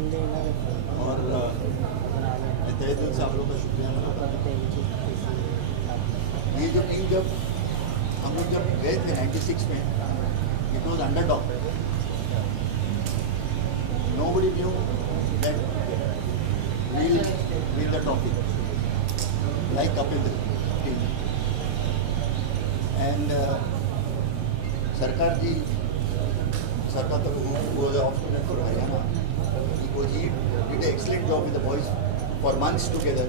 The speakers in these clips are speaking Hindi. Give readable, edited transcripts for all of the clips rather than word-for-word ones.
और मैं तहे दिल से आप लोगों का शुक्रिया अदा करता हूँ। ये जो टीम जब हम लोग जब गए थे 96 में, it was underdog, nobody knew that we'll win the trophy like Kapil Dev team. And Sarkar ji, Sarkar Taku, who was the opponent for Haryana, he did an excellent job with the boys for months together,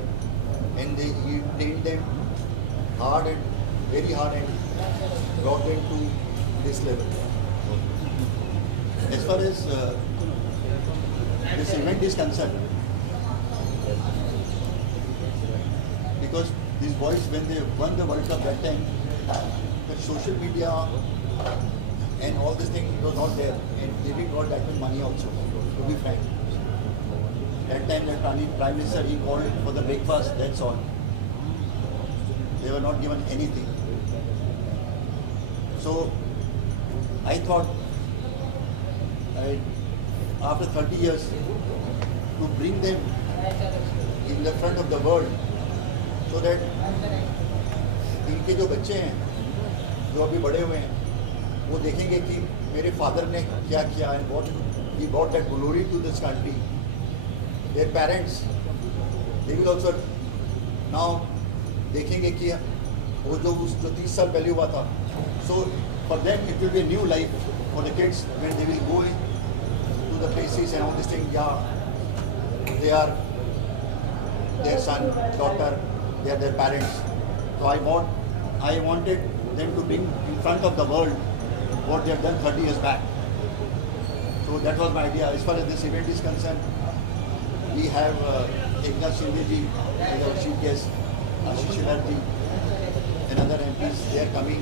and he trained them hard and very hard and brought them to this level. As far as this event is concerned, because these boys, when they won the World Cup that time, the social media and all this thing, it was not there, and they didn't got that much money also, to be frank. That time the Prime Minister, he called for the breakfast, that's all. They were not given anything. So I thought, after 30 years, to bring them in the front of the world, so that इनके जो बच्चे हैं, जो अभी बड़े हुए हैं, वो देखेंगे कि मेरे फादर ने क्या किया, and what he brought that glory to this country. Their parents, they will also now देखेंगे कि वो जो 30 साल पहले हुआ था. So for them it will be a new life for the kids when they will go to the places and all this thing. Yeah, they are their son, daughter, they are their parents. So I wanted them to bring in front of the world what they have done 30 years back. So that was my idea. As far as this event is concerned, we have Eknath Shinde ji as our chief guest, Ashish Shelar ji, and other MPs. They are coming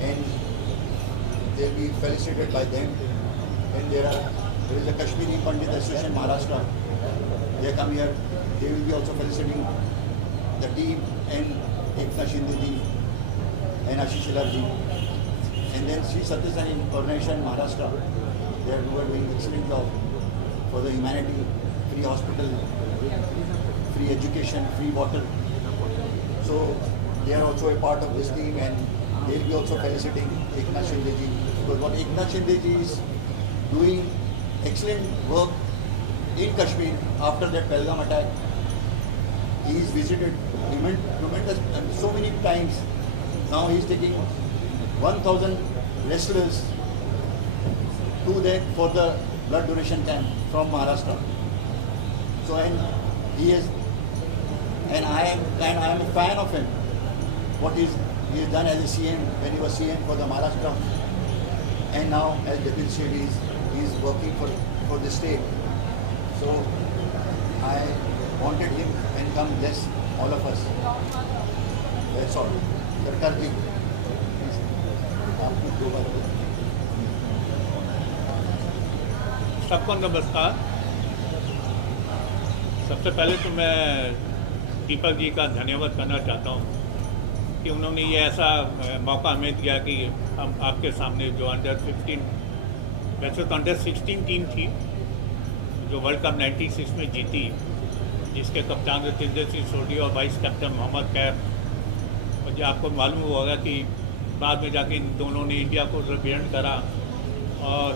and they will be felicitated by them. And there is a Kashmiri Pandit Association Maharashtra. They come here. They will be also feliciting the team and Eknath Shinde ji and Ashish Shelar ji. And then Sri Satya Sai Organization Maharashtra. They are doing excellent job for the humanity, free hospital, free education, free water. So they are also a part of this team, and they will be also feliciting Eknath Shinde ji, because what Eknath Shinde ji is doing excellent work in Kashmir after that Pahalgam attack. He is visited tremendous so many times. Now he is taking 1,000 wrestlers to there for the blood donation camp from Maharashtra. So I am a fan of him. What he has done as a CM when he was CM for the Maharashtra, and now as Deputy CM he is working for the state. So I wanted him and come bless all of us. That's all. Sarkar ji, please, आपकी दो बातें. सबको नमस्कार. सबसे पहले तो मैं दीपक जी का धन्यवाद करना चाहता हूँ कि उन्होंने ये ऐसा मौका हमें दिया कि हम आपके सामने जो अंडर 15, वैसे तो अंडर 16 टीम थी जो वर्ल्ड कप 96 में जीती, जिसके कप्तान रतिंदर सिंह सोढी और वाइस कैप्टन मोहम्मद कैफ. और जो आपको मालूम होगा कि बाद में जाके इन दोनों ने इंडिया को रिप्रेजेंट करा, और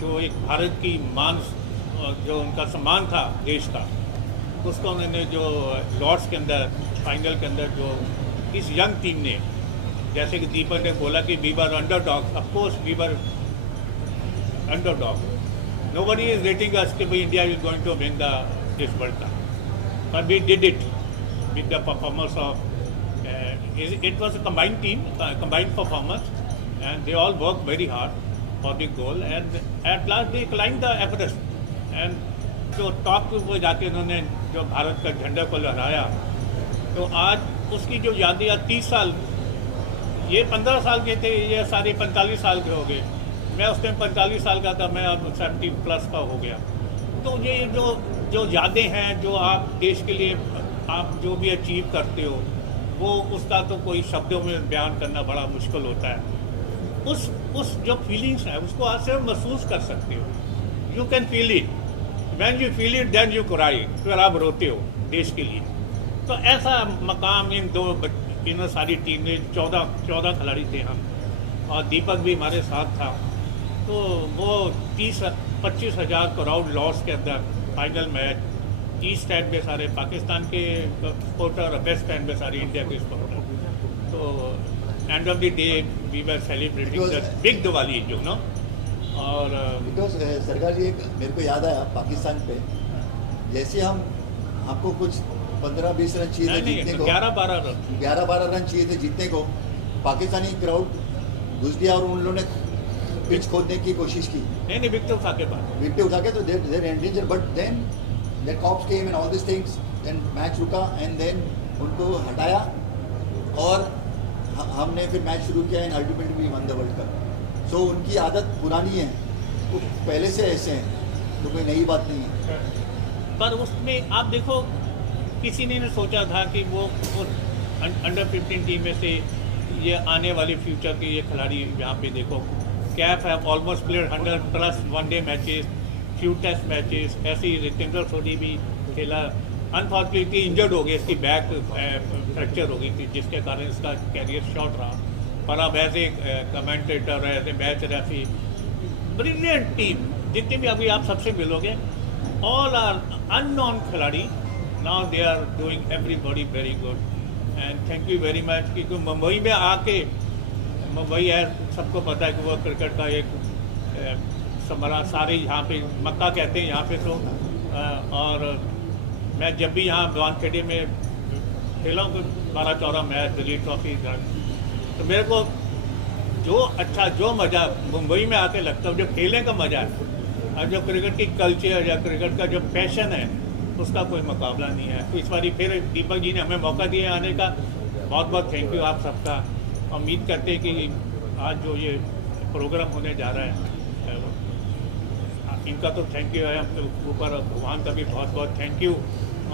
जो एक भारत की मान, जो उनका सम्मान था देश का, उसको उन्होंने जो लॉर्ड्स के अंदर फाइनल के अंदर जो इस यंग टीम ने, जैसे कि दीपक ने बोला कि we were underdog, of course we were underdog. Nobody is rating us कि भाई India is going to win this World Cup, but we did it with the performance of. It was a combined team, combined performance, and they all worked very hard for the goal, and at last they climbed the Everest. And जो टॉप पे जाके उन्होंने जो भारत का झंडा को लहराया, तो आज उसकी जो यादें 30 साल, ये 15 साल के थे, ये सारे 45 साल के हो गए. मैं उस टाइम 45 साल का था, मैं अब 70+ का हो गया. तो ये जो यादें हैं, जो आप देश के लिए आप जो भी अचीव करते हो, वो उसका तो कोई शब्दों में बयान करना बड़ा मुश्किल होता है. उस जो फीलिंग्स हैं उसको आज से महसूस कर सकते हो. You can feel it, when you feel it then you cry, फिर आप रोते हो देश के लिए। तो ऐसा मकाम इन सारी टीम ने 14 खिलाड़ी थे हम, और दीपक भी हमारे साथ था। तो वो 30-25 हज़ार क्राउड लॉस के अंदर फाइनल मैच, ईस्ट स्टैंड में सारे पाकिस्तान के सपोर्टर और वेस्ट स्टैंड में सारे इंडिया के सपोर्टर। तो end of the day we were celebrating the big Diwali, you know. और बिकॉज सरकार जी, एक मेरे को याद आया पाकिस्तान पे, जैसे हम आपको कुछ 15-20 रन चाहिए थे जीतने को, 11-12 रन चाहिए थे जीतने को, पाकिस्तानी क्राउड घुस गया और उन लोगों ने पिच खोदने की कोशिश की। नहीं विकेट उठा के बाद, विकेट उठा के, तो they're endanger, but then the cops came and all this things, then match रुका एंड देन उनको हटाया और हमने फिर मैच शुरू किया and ultimately we won the world cup. So उनकी आदत पुरानी है, वो पहले से ऐसे हैं, तो कोई नई बात नहीं है। पर उसमें आप देखो, किसी ने सोचा था कि वो अंडर 15 टीम में से ये आने वाले फ्यूचर के ये खिलाड़ी, यहाँ पे देखो कैफ है almost player 100+ one day matches, few test matches. ऐसे ही रितेंद्र सोडी भी खेला, अनफॉर्चुनेटली इंजर्ड हो गया, इसकी बैक फ्रैक्चर हो गई थी, जिसके कारण इसका कैरियर शॉर्ट रहा। पर अब as a commentator, as a match referee, brilliant team, जितने भी अभी आप सबसे मिलोगे, ऑल आर अननोन खिलाड़ी। Now they are doing everybody very good and thank you very much. क्योंकि मुंबई में आके, मुंबई है सबको पता है कि वो क्रिकेट का एक समरा, सारे यहाँ पे मक्का कहते हैं यहाँ पे। तो और मैं जब भी यहाँ भवानखेड़े में खेला हूँ 12-14 मैच, दिल्ली ट्रॉफी, तो मेरे को जो मज़ा मुंबई में आके लगता है, जो खेलने का मज़ा है और जो क्रिकेट की कल्चर या क्रिकेट का जो पैशन है, उसका कोई मुकाबला नहीं है। तो इस बार फिर दीपक जी ने हमें मौका दिया आने का, बहुत बहुत थैंक यू आप सबका। उम्मीद करते हैं कि आज जो ये प्रोग्राम होने जा रहा है, इनका तो थैंक यू है, ऊपर भगवान का भी बहुत बहुत थैंक यू।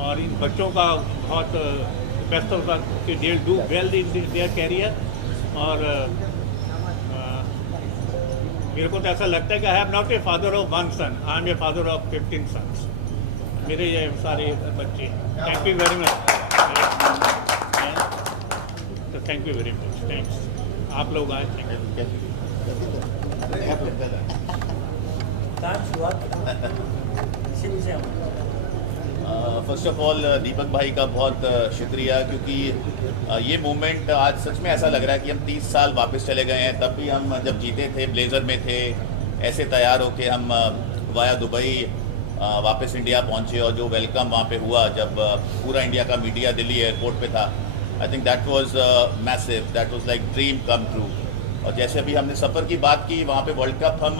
और इन बच्चों का बहुत बेस्ट ऑफ लक कि they do well in their career. और मेरे को तो ऐसा लगता है कि I have not a father of 1 son, I am a father of 15 sons. मेरे ये सारे बच्चे, थैंक यू वेरी मच। तो thank you very much, thanks आप लोग आए, thank you. First of all Deepak भाई का बहुत शुक्रिया, क्योंकि ये मूवमेंट आज सच में ऐसा लग रहा है कि हम 30 साल वापस चले गए हैं। तब भी हम जब जीते थे ब्लेजर में थे, ऐसे तैयार होके हम वाया दुबई वापस इंडिया पहुंचे, और जो वेलकम वहाँ पे हुआ जब पूरा इंडिया का मीडिया दिल्ली एयरपोर्ट पे था, I think that was massive, that was like dream come true. और जैसे अभी हमने सफ़र की बात की, वहाँ पे वर्ल्ड कप हम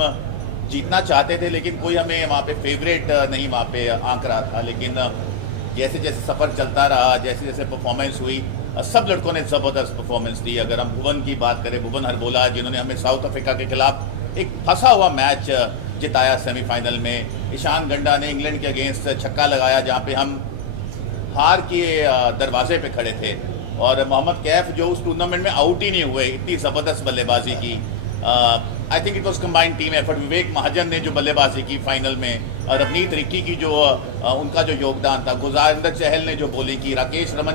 जीतना चाहते थे, लेकिन कोई हमें वहाँ पे फेवरेट नहीं वहाँ पे आंक रहा था। लेकिन जैसे जैसे सफ़र चलता रहा, जैसे जैसे परफॉर्मेंस हुई, सब लड़कों ने ज़बरदस्त परफॉर्मेंस दी। अगर हम भुवन की बात करें, भुवन हरबोला, जिन्होंने हमें साउथ अफ्रीका के खिलाफ एक फंसा हुआ मैच जिताया सेमीफाइनल में। ईशान गंडा ने इंग्लैंड के अगेंस्ट छक्का लगाया, जहाँ पे हम हार के दरवाजे पे खड़े थे। और मोहम्मद कैफ जो उस टूर्नामेंट में आउट ही नहीं हुए, इतनी ज़बरदस्त बल्लेबाजी की। I think it was combined team effort. Vivek Mahajan ने जो बल्लेबाजी की फाइनल में, और रवनीत रिक्की की जो उनका जो योगदान था, गुजारिंदर चहल ने जो बॉलिंग की, राकेश रमन,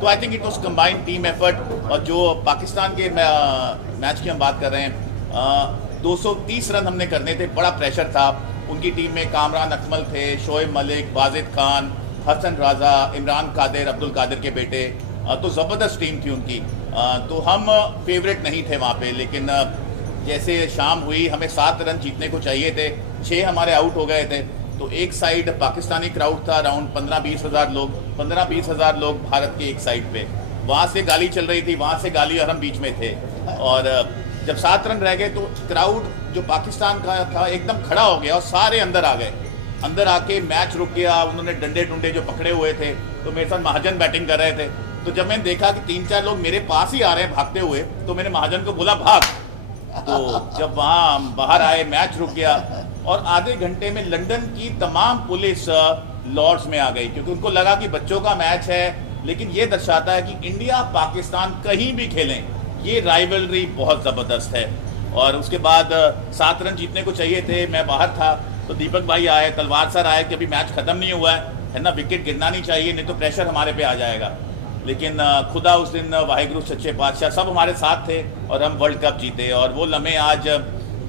तो आई think it was combined team effort. और जो पाकिस्तान के मैच की हम बात कर रहे हैं, 230 रन हमने करने थे, बड़ा प्रेशर था। उनकी टीम में कामरान अकमल थे, शोएब मलिक, वाजिद खान, हसन राजा, इमरान कादिर, अब्दुल कादिर के बेटे, तो ज़बरदस्त टीम थी उनकी। तो हम फेवरेट नहीं थे वहाँ पे, लेकिन जैसे शाम हुई, हमें 7 रन जीतने को चाहिए थे, 6 हमारे आउट हो गए थे। तो एक साइड पाकिस्तानी क्राउड था, अराउंड 15-20 हज़ार लोग, 15-20 हज़ार लोग भारत के एक साइड पे, वहाँ से गाली चल रही थी, वहाँ से गाली, और हम बीच में थे। और जब 7 रन रह गए तो क्राउड जो पाकिस्तान का था एकदम खड़ा हो गया और सारे अंदर आ गए। अंदर आके मैच रुक गया, उन्होंने डंडे डुंडे जो पकड़े हुए थे, तो मेरे साथ महाजन बैटिंग कर रहे थे। तो जब मैंने देखा कि 3-4 लोग मेरे पास ही आ रहे हैं भागते हुए, तो मैंने महाजन को बोला भाग। तो जब वहाँ बाहर आए, मैच रुक गया, और आधे घंटे में लंदन की तमाम पुलिस लॉर्ड्स में आ गई, क्योंकि उनको लगा कि बच्चों का मैच है। लेकिन ये दर्शाता है कि इंडिया पाकिस्तान कहीं भी खेलें, ये राइवलरी बहुत ज़बरदस्त है। और उसके बाद 7 रन जीतने को चाहिए थे, मैं बाहर था, तो दीपक भाई आए, तलवार सर आए कि अभी मैच ख़त्म नहीं हुआ है ना, विकेट गिरना नहीं चाहिए, नहीं तो प्रेशर हमारे पे आ जाएगा। लेकिन खुदा उस दिन वाहिगुरु सच्चे पातशाह सब हमारे साथ थे और हम वर्ल्ड कप जीते। और वो लम्हे आज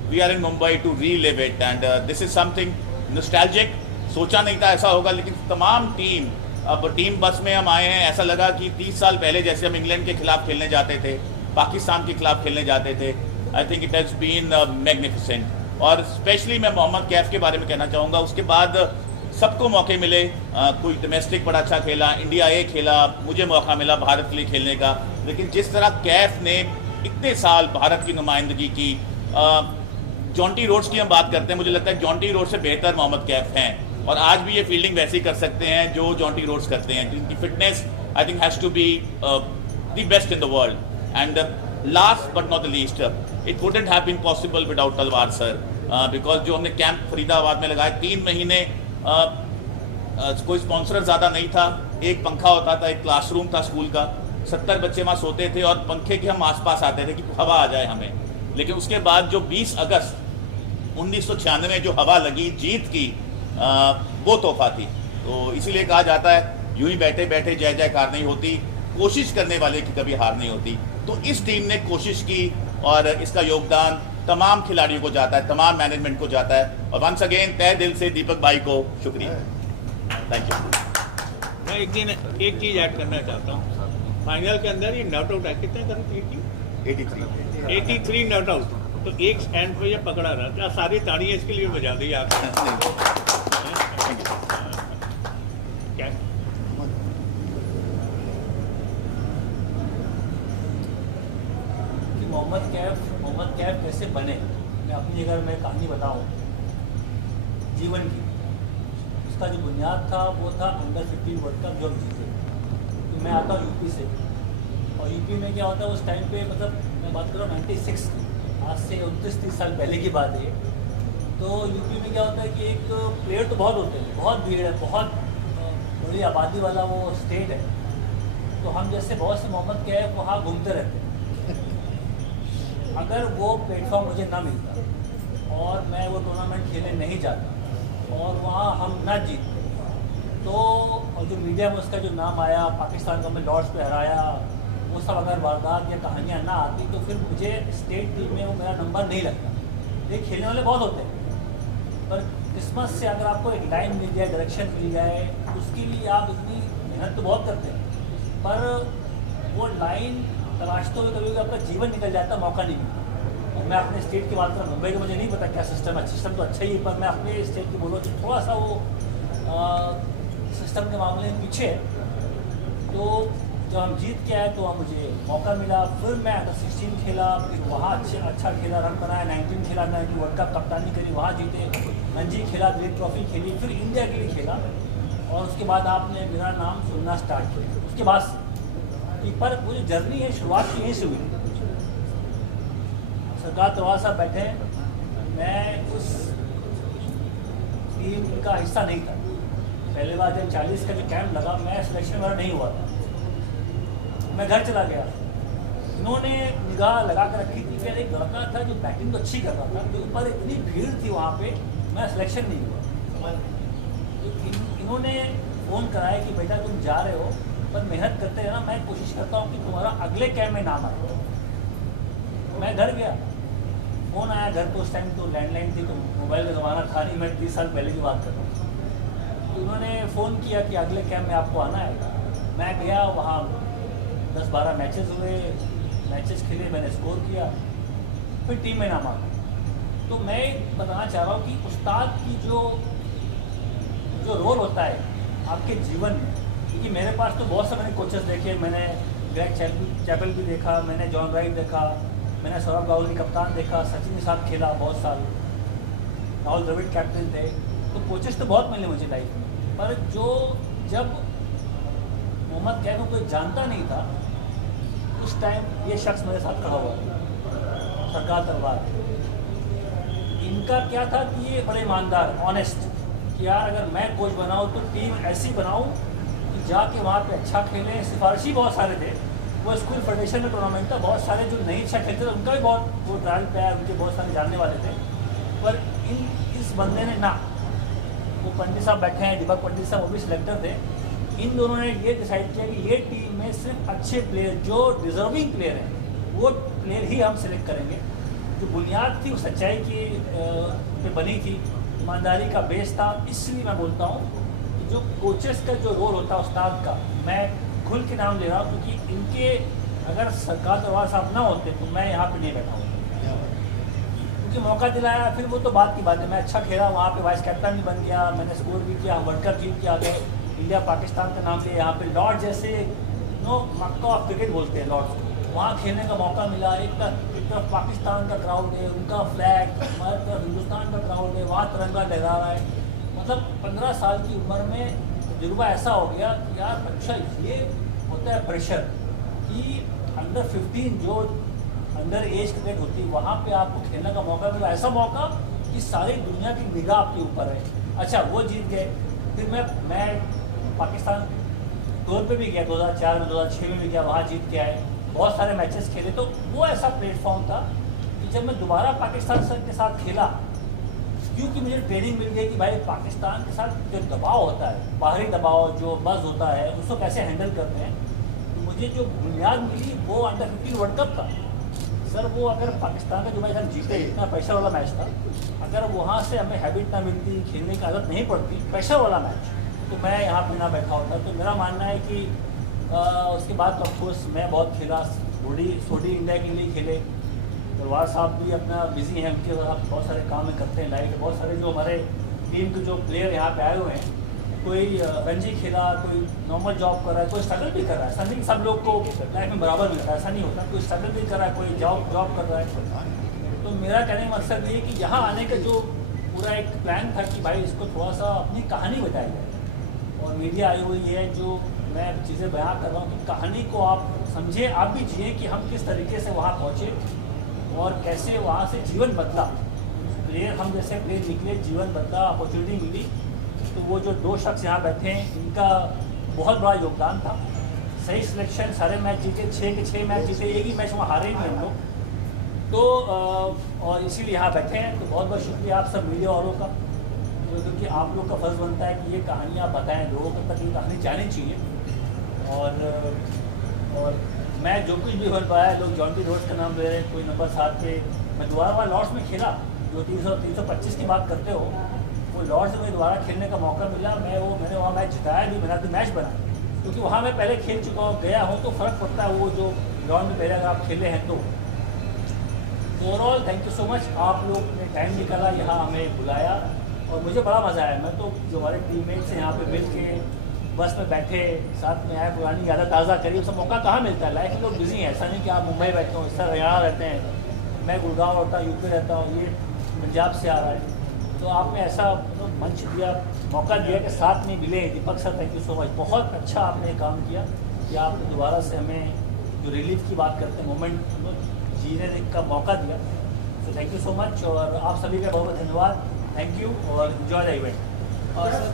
we are in Mumbai to relive it and this is something nostalgic. सोचा नहीं था ऐसा होगा, लेकिन तमाम टीम, अब टीम बस में हम आए हैं, ऐसा लगा कि 30 साल पहले जैसे हम इंग्लैंड के खिलाफ खेलने जाते थे, पाकिस्तान के खिलाफ खेलने जाते थे। I think it has been magnificent. और स्पेशली मैं मोहम्मद कैफ के बारे में कहना चाहूँगा, उसके बाद सबको मौके मिले, कोई डोमेस्टिक बड़ा अच्छा खेला, इंडिया ए खेला, मुझे मौका मिला भारत के लिए खेलने का। लेकिन जिस तरह कैफ ने इतने साल भारत की नुमाइंदगी की, जॉन्टी रोड्स की हम बात करते हैं, मुझे लगता है जॉन्टी रोड्स से बेहतर मोहम्मद कैफ हैं और आज भी ये फील्डिंग वैसी कर सकते हैं जो जॉन्टी रोड्स करते हैं, जिनकी fitness I think has to be the best in the world. And last but not the least, it wouldn't have been possible without Talwar sir, because जो हमने कैंप फरीदाबाद में लगाए 3 महीने, कोई स्पॉन्सर ज़्यादा नहीं था, एक पंखा होता था, एक क्लासरूम था स्कूल का, 70 बच्चे वहाँ सोते थे और पंखे के हम आसपास आते थे कि हवा आ जाए हमें। लेकिन उसके बाद जो 20 अगस्त 1996 जो हवा लगी जीत की, वो तोहफा थी। तो इसीलिए कहा जाता है यूं ही बैठे बैठे जय जयकार नहीं होती, कोशिश करने वाले की कभी हार नहीं होती। तो इस टीम ने कोशिश की और इसका योगदान तमाम खिलाड़ियों को जाता है, तमाम मैनेजमेंट को जाता है। और वंस अगेन तहे दिल से दीपक भाई को शुक्रिया, थैंक यू। मैं एक चीज़ ऐड करना चाहता हूँ, फाइनल के अंदर ये नॉट आउट है, कितने कर 83 नॉट आउट, तो एक स्टैंड पे ये पकड़ा रहा था, सारी ताड़ियाँ इसके लिए बजा दी आपने। क्या मोहम्मद कैफ कैसे बने, मैं अपनी अगर मैं कहानी बताऊं जीवन की, उसका जो बुनियाद था वो था अंडर 15 वर्ल्ड कप जो हम जीते। तो मैं आता हूँ यूपी से, और यूपी में क्या होता है उस टाइम पे, मतलब मैं बात कर रहा हूँ 96 की, आज से 29-30 साल पहले की बात है। तो यूपी में क्या होता है कि एक प्लेयर तो बहुत होते हैं, बहुत भीड़ है, बहुत बड़ी आबादी वाला वो स्टेट है। तो हम जैसे बहुत से मोहम्मद कैफ वहाँ घूमते रहते हैं। अगर वो प्लेटफॉर्म मुझे ना मिलता और मैं वो टूर्नामेंट खेलने नहीं जाता और वहाँ हम ना जीतते, तो और जो मीडिया में उसका जो नाम आया, पाकिस्तान को हमें लॉर्ड्स पे हराया, वो सब अगर वारदात या कहानियाँ ना आती तो फिर मुझे स्टेट टीम में वो मेरा नंबर नहीं लगता। ये खेलने वाले बहुत होते हैं, पर किस्मत से अगर आपको एक लाइन मिल जाए, डायरेक्शन मिल जाए, उसके लिए आप इतनी मेहनत तो बहुत करते हैं, पर वो लाइन तलाशते हुए कभी आपका जीवन निकल जाता, मौका नहीं मिलता। और मैं अपने स्टेट की बात करूँ, मुंबई का मुझे नहीं पता क्या सिस्टम है, सिस्टम तो अच्छा ही है, पर मैं अपने स्टेट की बोलूँ तो थोड़ा सा वो सिस्टम के मामले में पीछे है। तो जब हम जीत के आए तो वहाँ मुझे मौका मिला, फिर मैं अंडर 16 खेला, फिर वहाँ अच्छा खेला, रन बनाया, 19 खेला, 19 वर्ल्ड कप कप्तानी करी, वहाँ जीते, रणजी खेला, दिलीप ट्रॉफी खेली, फिर इंडिया के लिए खेला, और उसके बाद आपने मेरा नाम सुनना स्टार्ट किया। उसके बाद पर वो जो जर्नी है शुरुआत की यहीं से हुई। सरकार तलवार साहब बैठे, मैं उस टीम का हिस्सा नहीं था। पहले बार जब 40 का जो कैंप लगा, मैं सिलेक्शन मेरा नहीं हुआ था, मैं घर चला गया। इन्होंने निगाह लगा कर रखी थी, फिर एक लड़का था जो बैटिंग तो अच्छी कर रहा था, तो ऊपर इतनी भीड़ थी वहाँ पे, मैं सिलेक्शन नहीं हुआ। तो इन्होंने फ़ोन कराया कि बेटा तुम जा रहे हो, पर मेहनत करते रहना, मैं कोशिश करता हूँ कि तुम्हारा अगले कैंप में नाम आए। मैं घर गया, फ़ोन आया घर पे, उस टाइम तो लैंडलाइन थी, तो मोबाइल का ज़माना था नहीं, मैं 30 साल पहले की बात कर रहा हूँ। तो उन्होंने फ़ोन किया कि अगले कैंप में आपको आना है। मैं गया, वहाँ 10-12 मैचेस हुए, मैचेस खेले, मैंने स्कोर किया, फिर टीम में नाम आ गया। तो मैं बताना चाह रहा हूँ कि उस्ताद की जो रोल होता है आपके जीवन में, क्योंकि मेरे पास तो बहुत से मैंने कोचेस देखे, मैंने ग्रेग चैपल भी देखा, मैंने जॉन राइट देखा, मैंने सौरभ गांगुली कप्तान देखा, सचिन के साथ खेला बहुत साल, राहुल द्रविड़ कैप्टन थे, तो कोचेस तो बहुत मिले मुझे लाइफ में। पर जब मोहम्मद कैफ को कोई जानता नहीं था, उस टाइम ये शख्स मेरे साथ खड़ा हुआ, सरकार तलवार। इनका क्या था कि ये बड़े ईमानदार, ऑनेस्ट, कि यार अगर मैं कोच बनाऊँ तो टीम ऐसी बनाऊँ कि जाके वहाँ पे अच्छा खेलें। सिफारिशी बहुत सारे थे, वो स्कूल फेडरेशन में टूर्नामेंट था, बहुत सारे जो नहीं अच्छा खेलते थे उनका भी बहुत वो ट्रायल प्लेयर, उनके बहुत सारे जानने वाले थे, पर इस बंदे ने ना, वो पंडित साहब बैठे हैं, दीपक पंडित साहब वो भी सिलेक्टर थे, इन दोनों ने ये डिसाइड किया कि ये टीम में सिर्फ अच्छे प्लेयर जो डिजर्विंग प्लेयर हैं वो प्लेयर ही हम सिलेक्ट करेंगे। जो बुनियाद थी वो सच्चाई की पे बनी थी, ईमानदारी का बेस था। इसलिए मैं बोलता हूँ कि जो कोचेस का जो रोल होता है उस्ताद का, मैं खुल के नाम ले रहा हूँ क्योंकि इनके अगर सरकार दरबार साहब ना होते तो मैं यहाँ पे नहीं बैठा हूँ, क्योंकि मौका दिलाया। फिर वो तो बात की बात है, मैं अच्छा खेला, वहाँ पे वाइस कैप्टन भी बन गया, मैंने स्कोर भी किया, वर्ल्ड कप जीत के आ गए, इंडिया पाकिस्तान का नाम लिया। यहाँ पे लॉर्ड जैसे मक्का ऑफ क्रिकेट बोलते हैं लॉर्ड्स को, वहाँ खेलने का मौका मिला। एक तरफ पाकिस्तान का क्राउड है, उनका फ्लैग, हमारी तरफ हिंदुस्तान का क्राउड है, वहाँ तिरंगा लहरा रहा है। मतलब 15 साल की उम्र में तजुर्बा ऐसा हो गया कि यार अच्छा ये होता है प्रेशर कि अंडर 15 जो अंडर एज क्रिकेट होती है वहाँ पे आपको खेलने का मौका मिला, ऐसा मौका कि सारी दुनिया की निगाह आपके ऊपर है। अच्छा वो जीत गए, फिर मैं पाकिस्तान टूर पे भी गया 2004 में, 2006 में भी गया, वहाँ जीत के आए, बहुत सारे मैचेस खेले। तो वो ऐसा प्लेटफॉर्म था कि जब मैं दोबारा पाकिस्तान सर के साथ खेला, क्योंकि मुझे ट्रेनिंग मिल गई कि भाई पाकिस्तान के साथ जो दबाव होता है, बाहरी दबाव जो बज़ होता है, उसको कैसे हैंडल करते हैं, तो मुझे जो बुनियाद मिली वो अंडर 15 वर्ल्ड कप था। सर वो अगर पाकिस्तान का जो मैच हम जीते, इतना प्रेशर वाला मैच था, अगर वहाँ से हमें हैबिट ना मिलती, खेलने की आदत नहीं पड़ती, प्रेशर वाला मैच, तो मैं यहाँ पे ना बैठा होता। तो मेरा मानना है कि उसके बाद तो ऑफकोर्स मैं बहुत खेला, सोडी इंडिया के लिए खेले, दरबार साहब भी अपना बिजी हैं, उनके साथ बहुत सारे काम करते हैं लाइव। बहुत सारे जो हमारे टीम के जो प्लेयर यहाँ पे आए हुए हैं, कोई रणजी खेला, कोई नॉर्मल जॉब कर रहा है, कोई स्ट्रगल भी कर रहा है। ऐसा नहीं सब लोग को लाइफ में बराबर मिलता है, ऐसा नहीं होता, कोई स्ट्रगल भी कर रहा है, कोई जॉब कर रहा है। तो मेरा कहने का मकसद ये है कि यहाँ आने का जो पूरा एक प्लान था कि भाई इसको थोड़ा सा अपनी कहानी बताई जाए, और मीडिया आई हुई है जो मैं चीज़ें बयां कर रहा हूँ कि कहानी को आप समझें, आप भी जिए कि हम किस तरीके से वहाँ पहुँचे और कैसे वहाँ से जीवन बदला। प्लेयर हम जैसे प्लेयर निकले, जीवन बदला, अपॉर्चुनिटी मिली। तो वो जो 2 शख्स यहाँ बैठे हैं, इनका बहुत बड़ा योगदान था। सही सिलेक्शन, सारे मैच जीते, 6 के 6 मैच जीते, एक ही मैच वहाँ हारे नहीं हम लोग। तो और इसीलिए यहाँ बैठे हैं। तो बहुत बहुत शुक्रिया आप सब मीडिया वालों का, क्योंकि आप लोग का फ़र्ज़ बनता है कि ये कहानी आप बताएं, लोगों तक ये कहानी जानी चाहिए। और मैं जो कुछ भी हो पाया, लोग जॉन्टी रोड्स का नाम ले रहे हैं, कोई नंबर 7 पे, मैं दोबारा लॉर्ड्स में खेला, जो 325 की बात करते हो, वो लॉर्ड्स में दोबारा खेलने का मौका मिला। मैंने वहाँ मैच जिताया भी, मैंने तो मैच बनाया, क्योंकि वहाँ मैं पहले खेल चुका हूँ, गया हूँ, तो फ़र्क पड़ता है वो जो ग्राउंड में पहले अगर आप खेले हैं तो। Overall thank you so much, आप लोग ने टाइम निकाला, यहाँ हमें बुलाया और मुझे बड़ा मज़ा आया। मैं तो जो हमारे टीममेट्स हैं यहाँ पे मिल के बस में बैठे, साथ में आए, पुरानी यादें ताज़ा करी। उसका मौका कहाँ मिलता है, लाइफ में लोग बिजी हैं, ऐसा नहीं कि आप मुंबई बैठे हो, इस तरह हरियाणा रहते हैं, मैं गुड़गांव रहता हूँ, यूपी रहता हूँ, ये पंजाब से आ रहा है। तो आपने ऐसा मंच दिया, मौका दिया कि साथ में मिले। Deepak sir thank you so much, बहुत अच्छा आपने काम किया कि आपने दोबारा से हमें जो रिलीफ की बात करते हैं मोमेंट जीने का मौका दिया। तो थैंक यू सो मच, और आप सभी का बहुत बहुत धन्यवाद। थैंक यू और एंजॉय द इवेंट। और सर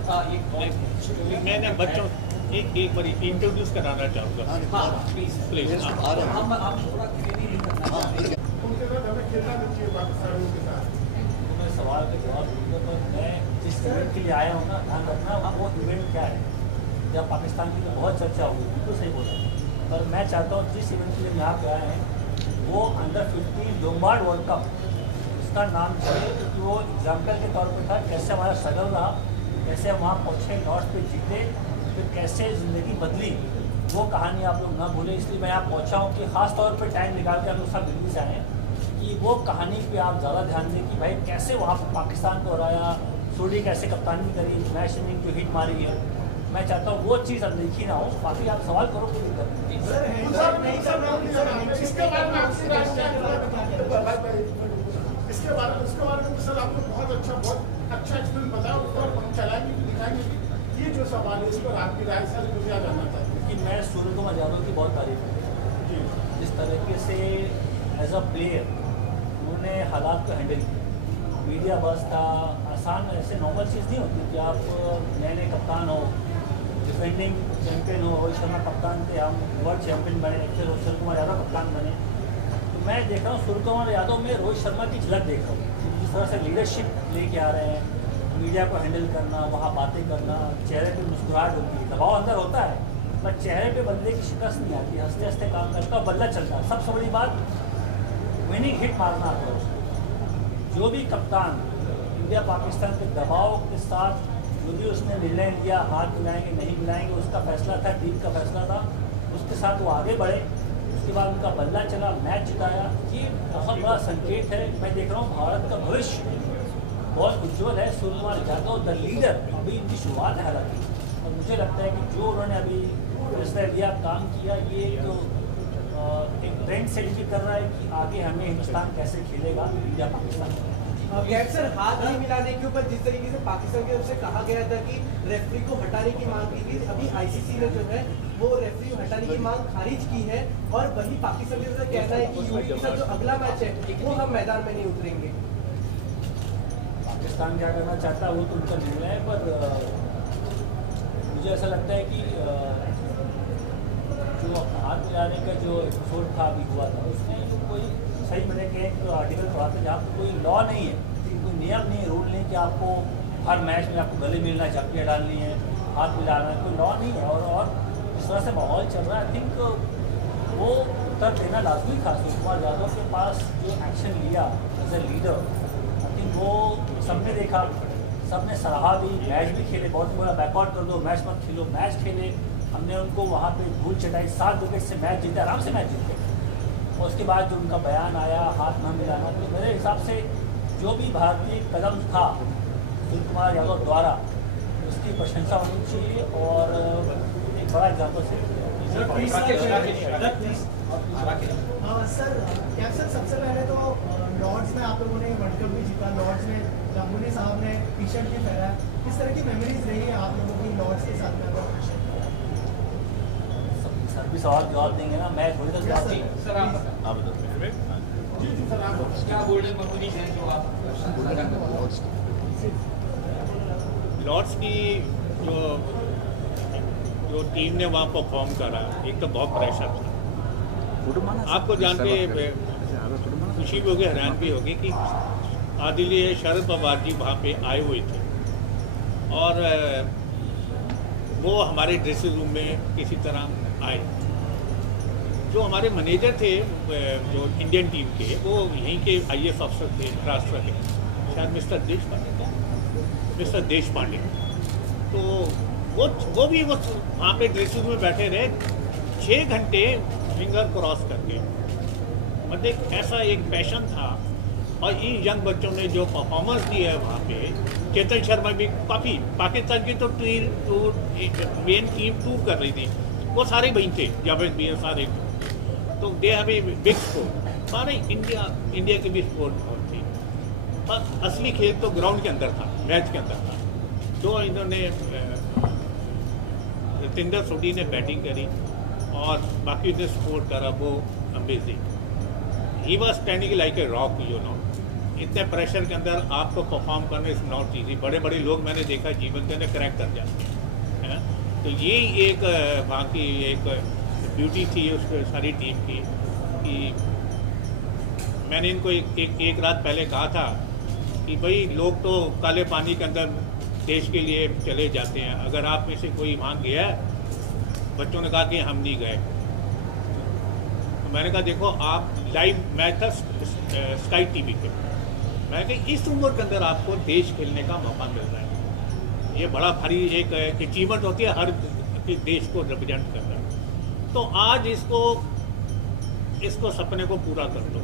मैंने बच्चों एक बार इंट्रोड्यूस कराना चाहूँगा, हाँ प्लीज़ प्लीज। हम थोड़ा क्लियरली नहीं करना चाहते। उनके साथ हमें खेलना भी चाहिए पाकिस्तानियों के साथ। तो मैं सवाल का जवाब दूँगा, पर मैं जिस इवेंट के लिए आया हूँ ना, ध्यान रखना वो इवेंट क्या है। जब पाकिस्तान की तो बहुत चर्चा होगी, बिल्कुल सही बोला, पर मैं चाहता हूँ जिस इवेंट के लिए यहाँ पे आए हैं वो अंडर 15 लोम्बार्ड वर्ल्ड कप, उसका नाम चले, क्योंकि वो एग्जाम्पल के तौर पर था कैसे हमारा स्ट्रगल रहा, कैसे हम वहाँ पहुँचे, लॉर्ड्स पे जीते, फिर कैसे ज़िंदगी बदली, वो कहानी आप लोग ना भूलें। इसलिए मैं यहाँ पहुँचा हूँ कि ख़ास तौर पर टाइम निकाल के हम लोग सब दिल्ली से आए हैं कि वो कहानी पे आप ज़्यादा ध्यान दें कि भाई कैसे वहाँ पर पाकिस्तान को हराया, सोडी कैसे कप्तानी करी, मैच इनिंग जो हिट मारी है। मैं चाहता हूँ वो चीज़ अब देखी ना हो। बाकी आप सवाल करो, कोई दिक्कत नहीं। इसके बारे में सर आपने बहुत अच्छा एक्सप्लेन बताया, और हम चलाएंगे भी, दिखाएंगे भी। ये जो सवाल है इस पर आपकी राय सर मुझे जानना चाहते हैं कि मैं सूर्य कुमार यादव की बहुत तारीफ करती हूँ, जिस तरीके से एज अ प्लेयर उन्होंने हालात को हैंडल किया। मीडिया बस था, आसान ऐसे नॉर्मल चीज़ नहीं होती कि आप नए कप्तान हो, डिफेंडिंग चैंपियन हो, रोहित शर्मा कप्तान थे, हम वर्ल्ड चैंपियन बने, फिर सूर्य कुमार यादव कप्तान बने। तो मैं देख रहा हूँ सूर्यकुमार यादव में रोहित शर्मा की झलक देख रहा हूँ। जिस तरह से लीडरशिप लेके आ रहे हैं, मीडिया को हैंडल करना, वहाँ बातें करना, चेहरे पे मुस्कुराहट होती है, दबाव अंदर होता है पर चेहरे पे बंदे की शिकस्त नहीं आती, हंसते हंसते काम करता है, बल्ला चलता है। सबसे बड़ी बात विनिंग हिट मारना आता है उसको। जो भी कप्तान इंडिया पाकिस्तान के दबाव के साथ जो भी उसने निर्णय लिया, हाथ मिलाएंगे नहीं मिलाएंगे, उसका फैसला था, टीम का फैसला था, उसके साथ वो आगे बढ़े। उसके बाद उनका बल्ला चला, मैच जिताया। ये बहुत बड़ा संकेत है। मैं देख रहा हूँ भारत का भविष्य बहुत उज्जवल है। सूर्यकुमार यादव द लीडर अभी इनकी शुरुआत है हालांकि, और मुझे लगता है कि जो उन्होंने अभी फैसला लिया, काम किया, ये एक ट्रेंड सेट भी कर रहा है कि आगे हमें हिंदुस्तान कैसे खेलेगा इंडिया पाकिस्तान। कैप सर, हाथ नहीं मिलाने के ऊपर जिस तरीके से पाकिस्तान की तरफ से कहा गया था कि रेफरी को हटाने की मांग की थी, अभी आईसीसी ने जो है वो रेफरी को हटाने की मांग खारिज की है और वही पाकिस्तान की तरफ से कहना है कि यूएई के साथ जो अगला मैच है वो हम मैदान में नहीं उतरेंगे। पाकिस्तान क्या करना चाहता है वो तो उनका निर्णय है, पर मुझे ऐसा लगता है कि जो हाथ मिलाने का जो एपिसोड था अभी हुआ था, उसमें जो कोई सही मैंने के एक आर्टिकल पढ़ा था जहाँ पर कोई लॉ नहीं है, कोई नियम नहीं, रूल नहीं कि आपको हर मैच में आपको गले मिलना, चप्पियाँ डालनी है, हाथ मिलाना है, कोई लॉ नहीं है। और इस तरह से माहौल चल रहा है, आई थिंक वो उत्तर देना लाजमी था। सूर्यकुमार यादव के पास जो एक्शन लिया as a leader, I think वो सबने देखा, सबने सराहा भी, मैच भी खेले। बहुत बड़ा बैकआउट कर दो, मैच मत खेलो, मैच खेले। हमने उनको वहाँ पे धूल चटाई, 7 विकेट से मैच जीते, आराम से मैच जीते। और उसके बाद जो उनका बयान आया हाथ न मिलाना, तो मेरे हिसाब से जो भी भारतीय कदम था सूर्यकुमार यादव द्वारा, उसकी प्रशंसा होनी चाहिए और एक बड़ा एग्जाम्पल से सर कैप्टन, सबसे पहले तो लॉर्ड्स में आप लोगों ने वर्ल्ड कप भी जीता, लॉर्ड्स में गांगुली साहब ने टी शर्ट भी पहना है, किस तरह की मेमोरीज रही है आप लोगों की लॉर्ड्स के साथ में? सर भी सवाल जवाब देंगे ना, मैं थोड़ी देर जवाब सर आप क्या गोल्डन मेमोरीज हैं जो आप लॉर्ड्स की जो टीम ने वहाँ परफॉर्म करा, एक तो बहुत प्रेशर था। आपको जान के खुशी भी होगी, हैरान भी होगी कि आदिलीय शरद पवार जी वहाँ पे आए हुए थे और वो हमारे ड्रेसिंग रूम में किसी तरह आए। जो हमारे मैनेजर थे जो इंडियन टीम के, वो यहीं के IAS अफसर थे महाराष्ट्र के, शायद मिस्टर देश पांडे। तो वो भी वहाँ पे ड्रेसिंग रूम में बैठे रहे 6 घंटे फिंगर क्रॉस करके। मतलब ऐसा एक पैशन था। और इन यंग बच्चों ने जो परफॉर्मेंस दी है वहाँ पे, चेतन शर्मा भी काफ़ी, पाकिस्तान की तो मेन टीम टूर कर रही थी, वो सारे वहीं थे, जावेद भी है सारे। तो they have a big sport, सारे इंडिया की भी स्पोर्ट बहुत थी। पर असली खेल तो ग्राउंड के अंदर था, मैच के अंदर था। जो इन्होंने रतिंदर सोडी ने बैटिंग करी और बाकी ने सपोर्ट करा, वो amazing. He was standing like a rock, you know. इतने प्रेशर के अंदर आपको परफॉर्म करना इज नॉट ईजी। बड़े बड़े लोग मैंने देखा जीवन के अंदर क्रैक कर जाते हैं। तो ये एक वहाँ की एक ब्यूटी थी उस सारी टीम की कि मैंने इनको एक रात पहले कहा था कि भाई लोग तो काले पानी के अंदर देश के लिए चले जाते हैं, अगर आप में से कोई वहाँ गया है? बच्चों ने कहा कि हम नहीं गए। तो मैंने कहा देखो आप लाइव मैच था स्काई टीवी पे, मैं कहा इस उम्र के अंदर आपको देश खेलने का मौका मिल रहा है, ये बड़ा भारी एक अचीवमेंट होती है, हर देश को रिप्रेजेंट कर रहा है। तो आज इसको सपने को पूरा कर दो।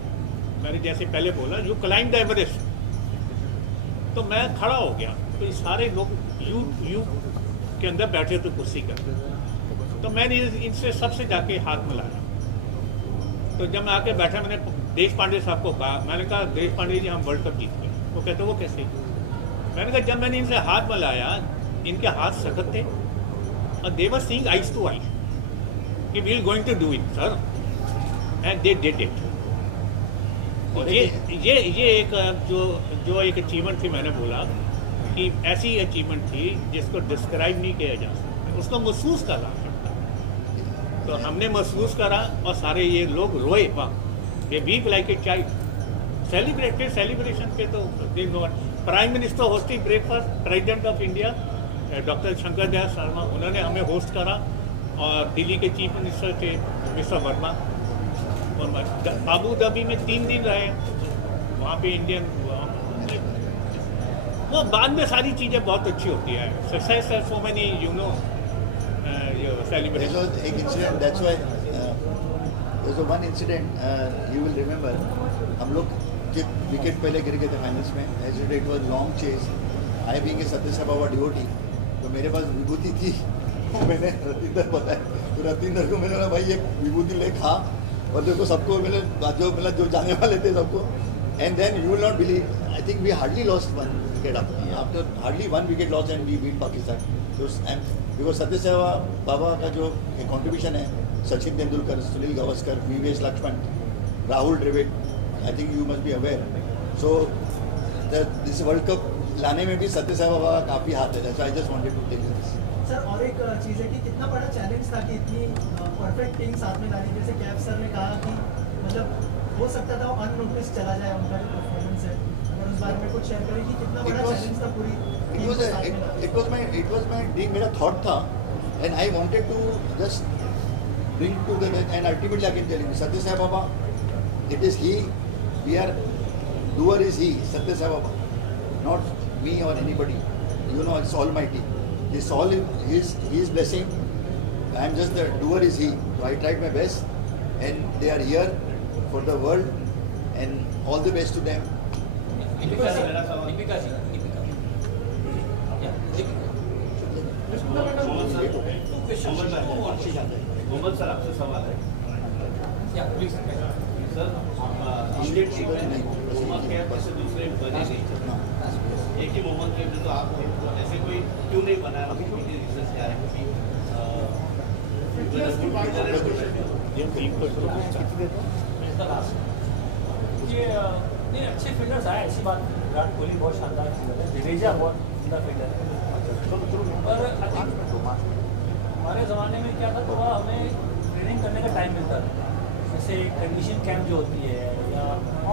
मैंने जैसे पहले बोला यू क्लाइंब द एवरेस्ट, तो मैं खड़ा हो गया, तो ये सारे लोग यू के अंदर बैठे थे कुर्सी कर, तो मैंने इनसे सबसे जाके हाथ मिलाया। तो जब मैं आके बैठा, मैंने देश पांडे साहब को कहा, मैंने कहा देश पांडे जी हम वर्ल्ड कप जीत गए। वो कहते वो कैसे? मैंने कहा जब मैंने इनसे हाथ मिलाया, इनके हाथ सख्त थे और they were seeing eyes to eyes कि we are going to do it sir, and they did it. ये एक जो एक अचीवमेंट थी, मैंने बोला कि ऐसी अचीवमेंट थी जिसको डिस्क्राइब नहीं किया जा सकता, उसको महसूस करना पड़ता। तो हमने महसूस करा और सारे ये लोग रोए वहाँ they weep like a child, celebrated celebration पे तो they not. Prime minister hosting breakfast, president of India doctor Shankar Dayal Sharma उन्होंने हमें होस्ट करा, और दिल्ली के चीफ मिनिस्टर थे मिस्टर वर्मा, और अबू धाबी में 3 दिन रहे, वहाँ पे इंडियन वो बाद में सारी चीज़ें बहुत अच्छी होती है। सक्सेस है so many you know celebration. एक incident, that's why there's one incident you will remember, हम लोग जब विकेट पहले गिर गए थे फाइनल्स में, as it was long chase, I being a Sathya Baba devotee, तो मेरे पास विभूति थी, तो मैंने रतिंदर बताया, तो रतिंदर को मैंने बोला भाई एक विभूति ले खा, और देखो सबको मिले जो जाने वाले थे सबको, and then you will not believe, I think we hardly lost 1 wicket after hardly 1 wicket loss and we beat Pakistan. तो बिकॉज सत्य बाबा का जो कॉन्ट्रीब्यूशन है, Sachin Tendulkar, Sunil Gavaskar, VVS Laxman, Rahul Dravid, I think you must be aware, so this world cup लाने में भी सत्य बाबा का काफ़ी हाथ है, so I just wanted to tell you this. Sir और एक चीज़ है कि कितना बड़ा चैलेंज था कि इतनी परफेक्ट टीम साथ में लानी, जैसे कैप सर ने कहा कि मतलब हो सकता था अननोटिस चला जाए उनका जो परफॉर्मेंस है, अगर उस बारे में कुछ शेयर करें कि कितना बड़ा चैलेंज था पूरी टीम को साथ में लाना। it was my dream, मेरा थॉट था, and I wanted to just bring to the, and ultimately I can tell you, Satya Sai Baba, it is he, we are, doer is he, Satya Sai Baba, not me or anybody, you know, it's almighty, it's all his blessing, I am just the doer is he, so I tried my best, and they are here for the world, and all the best to them. Deepika ji, Deepika ji, Deepika या मोहम्मद सर आपसे सवाल है। या प्लीज सर इंडियन टीम में मोहम्मद कैफ जैसे दूसरे बने नहीं, एक ही मोहम्मद कैफ जो तो आप थे, तो ऐसे कोई क्यों नहीं बनाया? अभी रीजन क्या है? ये नहीं अच्छे फील्डर्स आए, ऐसी बात, विराट कोहली बहुत शानदार फील्डर है, जडेजा बहुत सुंदर फील्डर है, पर आई थिंक हमारे ज़माने में क्या था, थोड़ा हमें ट्रेनिंग करने का टाइम मिलता था, जैसे कंडीशन कैंप जो होती है या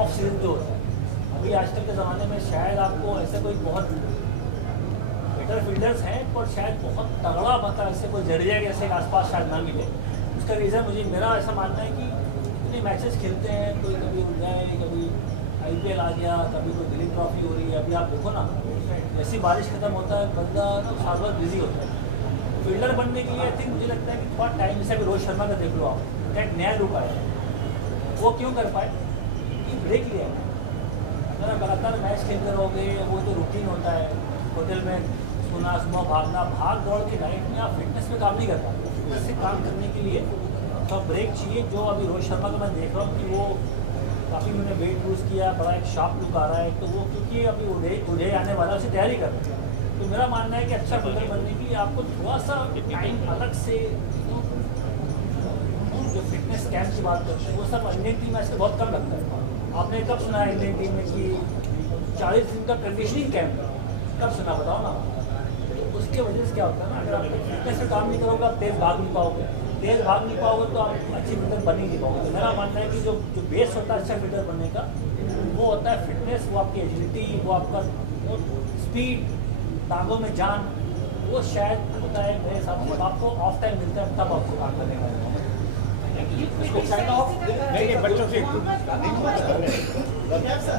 ऑफ सीजन जो होता है। अभी आजकल के ज़माने में शायद आपको ऐसे कोई बहुत बेटर फील्डर्स हैं, पर शायद बहुत तगड़ा मतलब ऐसे कोई जडेजा के ऐसे आसपास शायद ना मिले। उसका रीज़न मेरा ऐसा मानना है कि इतने मैचेस खेलते हैं, कोई कभी उड़ जाए, कभी IPL आ गया, कभी कोई दिलीप ट्रॉफी हो रही है, अभी आप देखो ना जैसी बारिश खत्म होता है बंदा ना साल भर बिजी होता है। फील्डर बनने के लिए आई थिंक मुझे लगता है कि थोड़ा टाइम, जैसे अभी रोहित शर्मा का देख लो आप, क्या एक नया लुक आया, वो क्यों कर पाए कि ब्रेक लिया है। अगर आप लगातार मैच खेलते रहोगे, वो जो रूटीन होता है होटल में सोना, सुबह भागना, भाग दौड़ के नाइट में आप फिटनेस पे काम नहीं कर पाते। फिटनेस से काम करने के लिए तो ब्रेक चाहिए। जो अभी रोहित शर्मा का मैं देख रहा हूँ कि वो काफ़ी उन्होंने वेट लूज़ किया, बड़ा एक शार्प लुक आ रहा है, तो वो क्योंकि अभी उड़े आने वाला है, उसे तैयारी कर रहे हैं। तो मेरा मानना है कि अच्छा फील्डर बनने के लिए आपको थोड़ा सा टाइम अलग से, जो फिटनेस कैंप की बात करते हैं वो सब इंडियन टीम में ऐसे बहुत कम लगता है। आपने कब सुना है इंडियन टीम में कि 40 दिन का कंडीशनिंग कैंप, कब सुना बताओ ना। उसके वजह से क्या होता है ना, अगर आप फिटनेस से काम नहीं करोगे, आप तेज़ भाग नहीं पाओगे, तेज़ भाग नहीं पाओगे तो आप अच्छी फील्डर बन ही नहीं पाओगे। तो मेरा मानना है कि जो बेस होता है अच्छा फील्डर बनने का, वो होता है फिटनेस, वो आपकी एजिलिटी, वो आपका स्पीड, टांगों में जान, वो शायद होता है मेरे हिसाब से। आपको ऑफ टाइम मिलता है तब आपको काम करने का इसको साइन ऑफ नहीं, बच्चों से कैप सर